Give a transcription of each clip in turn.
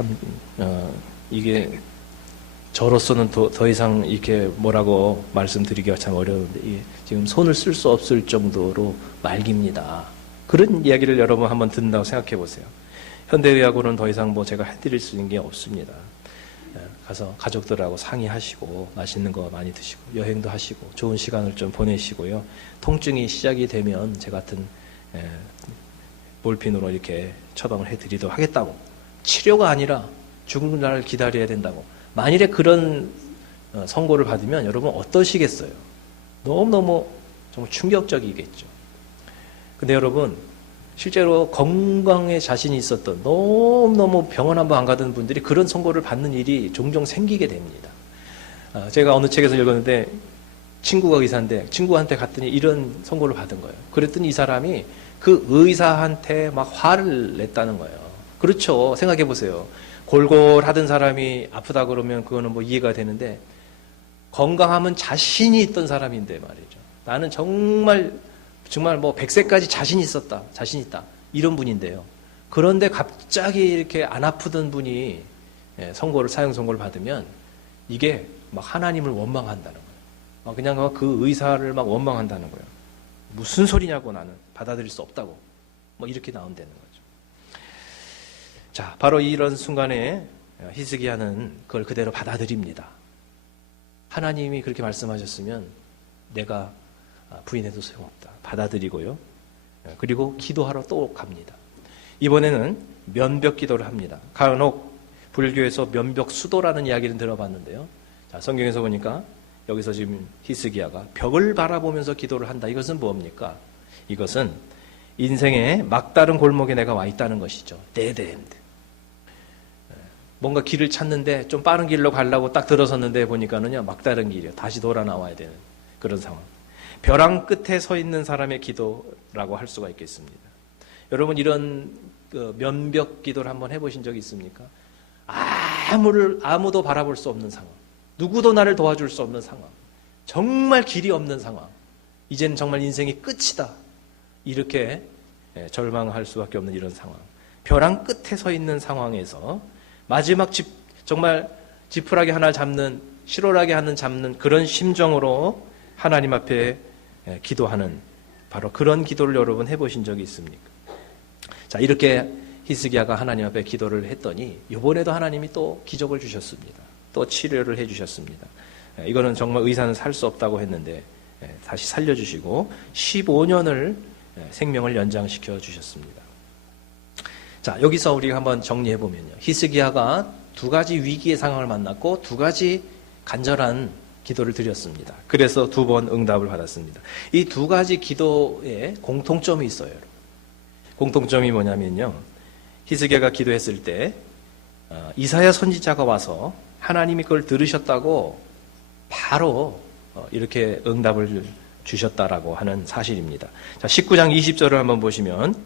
참 어, 이게 저로서는 더, 더 이상 이렇게 뭐라고 말씀드리기가 참 어려운데 이게 지금 손을 쓸 수 없을 정도로 말깁니다. 그런 이야기를 여러분 한번 듣는다고 생각해 보세요. 현대의학으로는 더 이상 뭐 제가 해드릴 수 있는 게 없습니다. 예, 가서 가족들하고 상의하시고 맛있는 거 많이 드시고 여행도 하시고 좋은 시간을 좀 보내시고요. 통증이 시작이 되면 제 같은 예, 몰핀으로 이렇게 처방을 해드리도록 하겠다고 치료가 아니라 죽는 날을 기다려야 된다고 만일에 그런 어, 선고를 받으면 여러분 어떠시겠어요? 너무너무 정말 충격적이겠죠. 근데 여러분 실제로 건강에 자신이 있었던 너무너무 병원 한 번 안 가던 분들이 그런 선고를 받는 일이 종종 생기게 됩니다. 아, 제가 어느 책에서 읽었는데 친구가 의사인데 친구한테 갔더니 이런 선고를 받은 거예요. 그랬더니 이 사람이 그 의사한테 막 화를 냈다는 거예요. 그렇죠. 생각해 보세요. 골골하던 사람이 아프다 그러면 그거는 뭐 이해가 되는데 건강하면 자신이 있던 사람인데 말이죠. 나는 정말 정말 뭐 100세까지 자신 있었다. 자신 있다. 이런 분인데요. 그런데 갑자기 이렇게 안 아프던 분이 예, 선고를 사형 선고를 받으면 이게 막 하나님을 원망한다는 거예요. 아, 그냥 막그 의사를 막 원망한다는 거예요. 무슨 소리냐고 나는 받아들일 수 없다고. 뭐 이렇게 나온다는 거죠. 자, 바로 이런 순간에 히스기야는 그걸 그대로 받아들입니다. 하나님이 그렇게 말씀하셨으면 내가 부인해도 소용없다. 받아들이고요. 그리고 기도하러 또 갑니다. 이번에는 면벽 기도를 합니다. 간혹 불교에서 면벽 수도라는 이야기를 들어봤는데요. 자, 성경에서 보니까 여기서 지금 히스기야가 벽을 바라보면서 기도를 한다. 이것은 뭡니까? 이것은 인생의 막다른 골목에 내가 와 있다는 것이죠. 데드엔드. 뭔가 길을 찾는데 좀 빠른 길로 가려고 딱 들어섰는데 보니까는요 막다른 길이요. 다시 돌아 나와야 되는 그런 상황. 벼랑 끝에 서 있는 사람의 기도라고 할 수가 있겠습니다. 여러분 이런 그 면벽 기도를 한번 해보신 적이 있습니까? 아무를 아무도 바라볼 수 없는 상황, 누구도 나를 도와줄 수 없는 상황, 정말 길이 없는 상황. 이제는 정말 인생이 끝이다. 이렇게 예, 절망할 수밖에 없는 이런 상황. 벼랑 끝에 서 있는 상황에서 마지막 집 정말 지푸라기 하나 잡는 실오라기 하나 잡는 그런 심정으로 하나님 앞에 예, 기도하는 바로 그런 기도를 여러분 해보신 적이 있습니까? 자 이렇게 히스기야가 하나님 앞에 기도를 했더니 이번에도 하나님이 또 기적을 주셨습니다. 또 치료를 해주셨습니다. 예, 이거는 정말 의사는 살 수 없다고 했는데 예, 다시 살려주시고 15년을 예, 생명을 연장시켜 주셨습니다. 자 여기서 우리가 한번 정리해 보면요, 히스기야가 두 가지 위기의 상황을 만났고 두 가지 간절한 기도를 드렸습니다. 그래서 두 번 응답을 받았습니다. 이 두 가지 기도에 공통점이 있어요. 공통점이 뭐냐면요. 히스기야가 기도했을 때 어, 이사야 선지자가 와서 하나님이 그걸 들으셨다고 바로 어, 이렇게 응답을 주셨다라고 하는 사실입니다. 자, 19장 20절을 한번 보시면 어,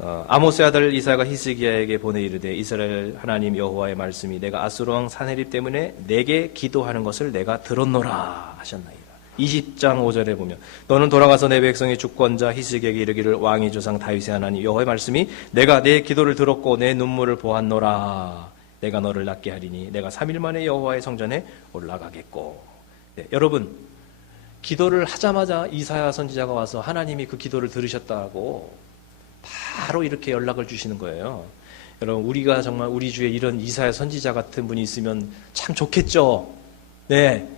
아모스의 아들 이사가 히스기야에게 보내 이르되 이스라엘 하나님 여호와의 말씀이 내가 아수르 왕 사네립 때문에 내게 기도하는 것을 내가 들었노라 하셨나이다. 20장 5절에 보면 너는 돌아가서 내 백성의 주권자 히스기야에게 이르기를 왕의 조상 다윗의 하나님 여호와의 말씀이 내가 내 기도를 들었고 내 눈물을 보았노라 내가 너를 낫게 하리니 내가 3일 만에 여호와의 성전에 올라가겠고 네, 여러분 기도를 하자마자 이사야 선지자가 와서 하나님이 그 기도를 들으셨다고 바로 이렇게 연락을 주시는 거예요. 여러분 우리가 정말 우리 주에 이런 이사야 선지자 같은 분이 있으면 참 좋겠죠. 네.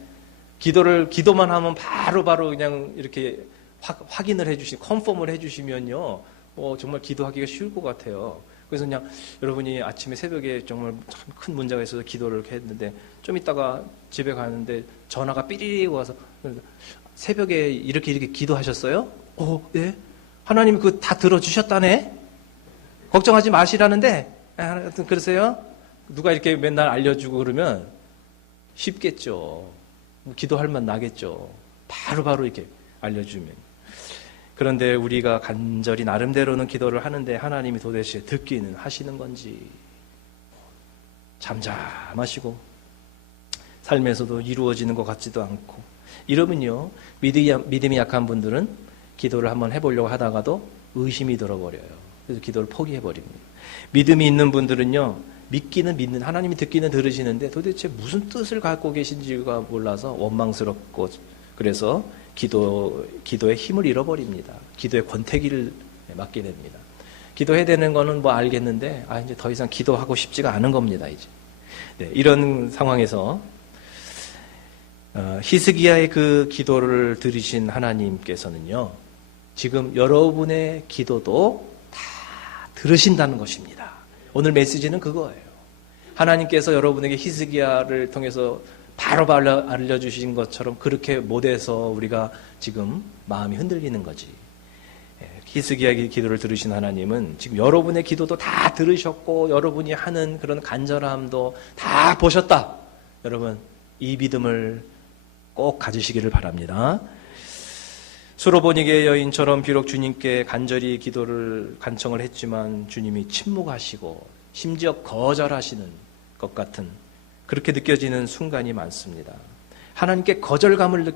기도를 기도만 하면 바로 바로 그냥 이렇게 확, 확인을 해 주시, 컨펌을 해 주시면요, 어, 정말 기도하기가 쉬울 것 같아요. 그래서 그냥 여러분이 아침에 새벽에 정말 참 큰 문제가 있어서 기도를 이렇게 했는데 좀 있다가 집에 가는데 전화가 삐리리 와서 새벽에 이렇게 이렇게 기도하셨어요? 어, 예. 하나님이 그다 들어주셨다네? 걱정하지 마시라는데, 아, 하여튼 그러세요? 누가 이렇게 맨날 알려주고 그러면 쉽겠죠. 뭐 기도할 만 나겠죠. 바로바로 바로 이렇게 알려주면. 그런데 우리가 간절히 나름대로는 기도를 하는데 하나님이 도대체 듣기는 하시는 건지 잠잠하시고 삶에서도 이루어지는 것 같지도 않고 이러면요 믿음이 약한 분들은 기도를 한번 해보려고 하다가도 의심이 들어버려요. 그래서 기도를 포기해버립니다. 믿음이 있는 분들은요 믿기는 믿는 하나님이 듣기는 들으시는데 도대체 무슨 뜻을 갖고 계신지가 몰라서 원망스럽고 그래서 기도 기도의 힘을 잃어버립니다. 기도의 권태기를 맞게 됩니다. 기도해야 되는 거는 뭐 알겠는데 아 이제 더 이상 기도하고 싶지가 않은 겁니다 이제 네, 이런 상황에서 어, 히스기야의 그 기도를 들으신 하나님께서는요 지금 여러분의 기도도 다 들으신다는 것입니다. 오늘 메시지는 그거예요. 하나님께서 여러분에게 히스기야를 통해서 바로 알려, 알려주신 것처럼 그렇게 못해서 우리가 지금 마음이 흔들리는 거지. 예, 히스기야의 기도를 들으신 하나님은 지금 여러분의 기도도 다 들으셨고 여러분이 하는 그런 간절함도 다 보셨다. 여러분 이 믿음을 꼭 가지시기를 바랍니다. 수로보니게 여인처럼 비록 주님께 간절히 기도를 간청을 했지만 주님이 침묵하시고 심지어 거절하시는 것 같은 그렇게 느껴지는 순간이 많습니다. 하나님께 거절감을 느,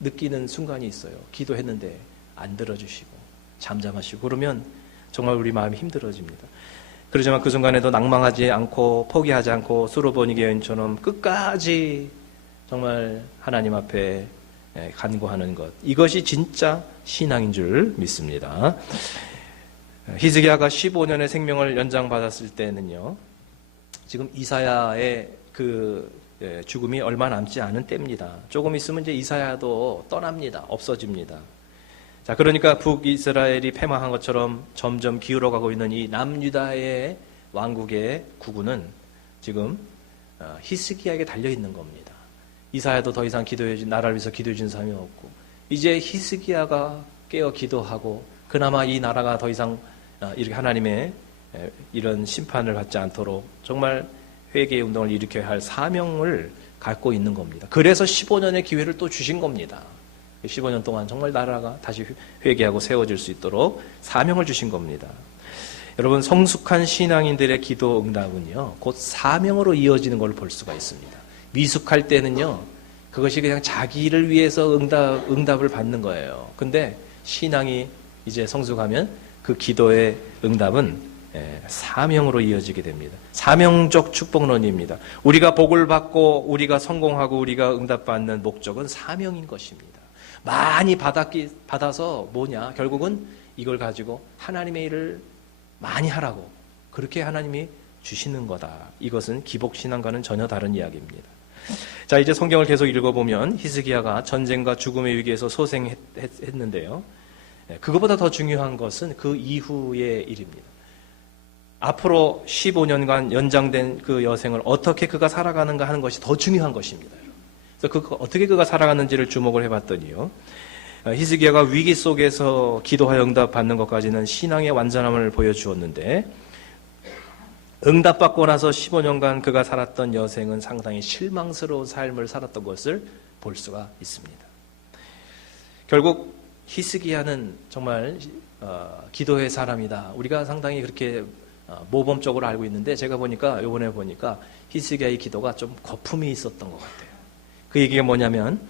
느끼는 순간이 있어요. 기도했는데 안 들어주시고 잠잠하시고 그러면 정말 우리 마음이 힘들어집니다. 그러지만 그 순간에도 낭망하지 않고 포기하지 않고 수로보니게 여인처럼 끝까지 정말 하나님 앞에 예, 간구하는 것. 이것이 진짜 신앙인 줄 믿습니다. 히즈기야가 15년의 생명을 연장받았을 때는요. 지금 이사야의 그 예, 죽음이 얼마 남지 않은 때입니다. 조금 있으면 이제 이사야도 떠납니다. 없어집니다. 자, 그러니까 북이스라엘이 패망한 것처럼 점점 기울어가고 있는 이 남유다의 왕국의 구구는 지금 어, 히스기야에게 달려 있는 겁니다. 이사야도 더 이상 기도해 준 나라를 위해서 기도해 준 사람이 없고 이제 히스기야가 깨어 기도하고 그나마 이 나라가 더 이상 어, 이렇게 하나님의 이런 심판을 받지 않도록 정말 회개의 운동을 일으켜야 할 사명을 갖고 있는 겁니다. 그래서 15년의 기회를 또 주신 겁니다. 15년 동안 정말 나라가 다시 회개하고 세워질 수 있도록 사명을 주신 겁니다. 여러분 성숙한 신앙인들의 기도 응답은요 곧 사명으로 이어지는 걸 볼 수가 있습니다. 미숙할 때는요 그것이 그냥 자기를 위해서 응답 응답을 받는 거예요. 근데 신앙이 이제 성숙하면 그 기도의 응답은 예, 사명으로 이어지게 됩니다. 사명적 축복론입니다. 우리가 복을 받고 우리가 성공하고 우리가 응답받는 목적은 사명인 것입니다. 많이 받았기, 받아서 뭐냐? 결국은 이걸 가지고 하나님의 일을 많이 하라고 그렇게 하나님이 주시는 거다. 이것은 기복신앙과는 전혀 다른 이야기입니다. 자, 이제 성경을 계속 읽어보면 히스기야가 전쟁과 죽음의 위기에서 소생했는데요. 예, 그것보다 더 중요한 것은 그 이후의 일입니다. 앞으로 15년간 연장된 그 여생을 어떻게 그가 살아가는가 하는 것이 더 중요한 것입니다. 그래서 그 어떻게 그가 살아가는지를 주목을 해봤더니요. 어, 히스기야가 위기 속에서 기도하여 응답 받는 것까지는 신앙의 완전함을 보여주었는데 응답받고 나서 15년간 그가 살았던 여생은 상당히 실망스러운 삶을 살았던 것을 볼 수가 있습니다. 결국 히스기야는 정말 어, 기도의 사람이다. 우리가 상당히 그렇게 어, 모범적으로 알고 있는데 제가 보니까 요번에 보니까 히스기야의 기도가 좀 거품이 있었던 것 같아요. 그 얘기가 뭐냐면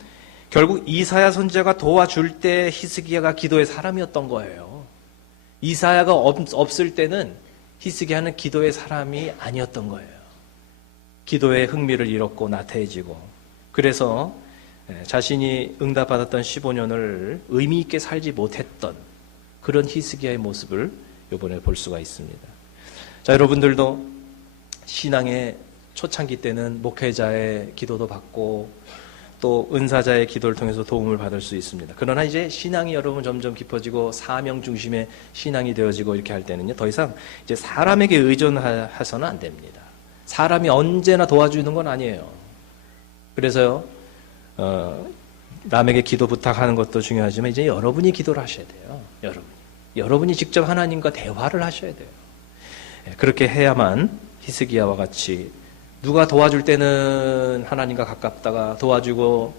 결국 이사야 선지자가 도와줄 때 히스기야가 기도의 사람이었던 거예요. 이사야가 없, 을 때는 히스기야는 기도의 사람이 아니었던 거예요. 기도의 흥미를 잃었고 나태해지고 그래서 예, 자신이 응답받았던 15년을 의미 있게 살지 못했던 그런 히스기야의 모습을 이번에 볼 수가 있습니다. 자, 여러분들도 신앙의 초창기 때는 목회자의 기도도 받고 또 은사자의 기도를 통해서 도움을 받을 수 있습니다. 그러나 이제 신앙이 여러분 점점 깊어지고 사명 중심의 신앙이 되어지고 이렇게 할 때는요, 더 이상 이제 사람에게 의존해서는 안 됩니다. 사람이 언제나 도와주는 건 아니에요. 그래서요, 어, 남에게 기도 부탁하는 것도 중요하지만 이제 여러분이 기도를 하셔야 돼요. 여러분. 여러분이 직접 하나님과 대화를 하셔야 돼요. 예, 그렇게 해야만 히스기야와 같이 누가 도와줄 때는 하나님과 가깝다가 도와주고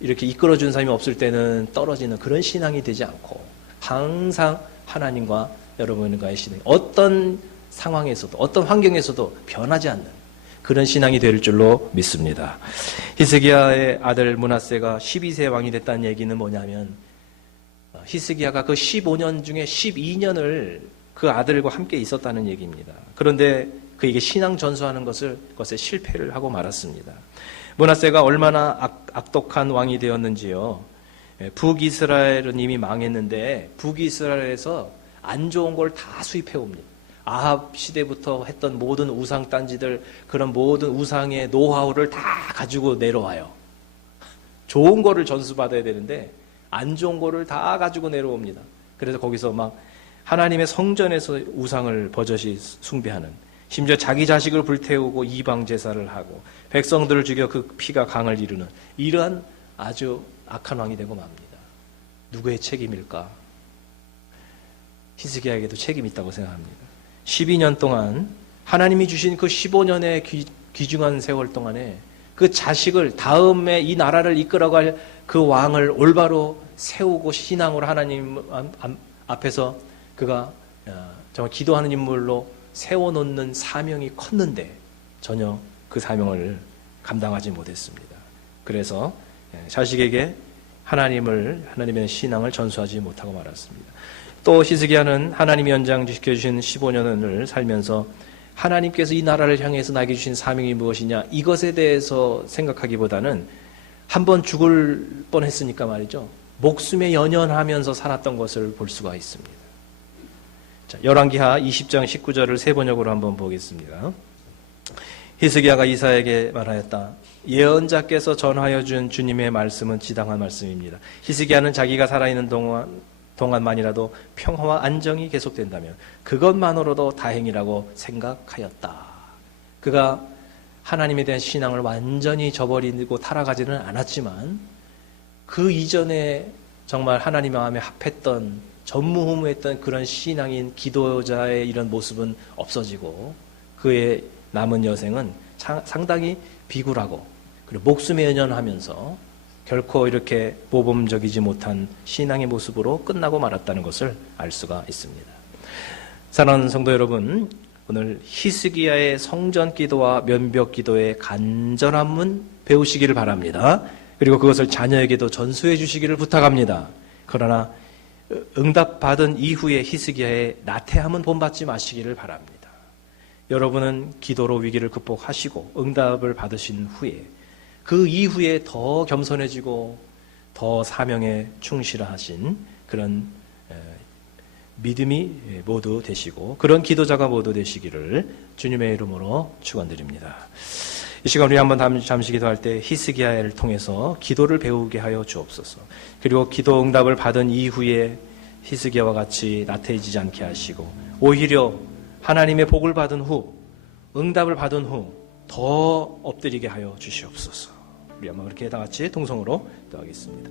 이렇게 이끌어준 사람이 없을 때는 떨어지는 그런 신앙이 되지 않고 항상 하나님과 여러분과의 신앙 어떤 상황에서도 어떤 환경에서도 변하지 않는 그런 신앙이 될 줄로 믿습니다. 히스기야의 아들 문하세가 12세 왕이 됐다는 얘기는 뭐냐면 히스기야가 그 15년 중에 12년을 그 아들과 함께 있었다는 얘기입니다. 그런데 그에게 신앙 전수하는 것을 것에 실패를 하고 말았습니다. 문하세가 얼마나 악, 악독한 왕이 되었는지요. 예, 북이스라엘은 이미 망했는데 북이스라엘에서 안 좋은 걸 다 수입해 옵니다. 아합 시대부터 했던 모든 우상 딴지들 그런 모든 우상의 노하우를 다 가지고 내려와요. 좋은 거를 전수받아야 되는데 안 좋은 거를 다 가지고 내려옵니다. 그래서 거기서 막 하나님의 성전에서 우상을 버젓이 숭배하는 심지어 자기 자식을 불태우고 이방 제사를 하고 백성들을 죽여 그 피가 강을 이루는 이러한 아주 악한 왕이 되고 맙니다. 누구의 책임일까? 히스기야에게도 책임이 있다고 생각합니다. 12년 동안 하나님이 주신 그 15년의 귀, 귀중한 세월 동안에 그 자식을 다음에 이 나라를 이끌어갈 그 왕을 올바로 세우고 신앙으로 하나님 앞에서 그가 어, 정말 기도하는 인물로 세워놓는 사명이 컸는데 전혀 그 사명을 감당하지 못했습니다. 그래서 예, 자식에게 하나님을 하나님의 신앙을 전수하지 못하고 말았습니다. 또 히스기야는 하나님이 연장시켜 주신 15년을 살면서 하나님께서 이 나라를 향해서 나에게 주신 사명이 무엇이냐 이것에 대해서 생각하기보다는 한 번 죽을 뻔했으니까 말이죠. 목숨에 연연하면서 살았던 것을 볼 수가 있습니다. 자, 열왕기하 20장 19절을 세 번역으로 한번 보겠습니다. 히스기야가 이사에게 말하였다. 예언자께서 전하여 준 주님의 말씀은 지당한 말씀입니다. 히스기야는 자기가 살아있는 동안 동안만이라도 평화와 안정이 계속된다면 그것만으로도 다행이라고 생각하였다. 그가 하나님에 대한 신앙을 완전히 저버리고 타락하지는 않았지만 그 이전에 정말 하나님 마음에 합했던 전무후무했던 그런 신앙인 기도자의 이런 모습은 없어지고 그의 남은 여생은 상당히 비굴하고 그리고 목숨에 연연하면서 결코 이렇게 모범적이지 못한 신앙의 모습으로 끝나고 말았다는 것을 알 수가 있습니다. 사랑하는 성도 여러분, 오늘 히스기야의 성전 기도와 면벽 기도의 간절함은 배우시기를 바랍니다. 그리고 그것을 자녀에게도 전수해 주시기를 부탁합니다. 그러나 응답받은 이후에 히스기야의 나태함은 본받지 마시기를 바랍니다. 여러분은 기도로 위기를 극복하시고 응답을 받으신 후에 그 이후에 더 겸손해지고 더 사명에 충실하신 그런 믿음이 모두 되시고 그런 기도자가 모두 되시기를 주님의 이름으로 축원드립니다. 이 시간 우리 한번 잠시 기도할 때 히스기야를 통해서 기도를 배우게 하여 주옵소서. 그리고 기도 응답을 받은 이후에 히스기야와 같이 나태해지지 않게 하시고 오히려 하나님의 복을 받은 후 응답을 받은 후 더 엎드리게 하여 주시옵소서. 우리 한번 그렇게 다 같이 통성으로 기도하겠습니다.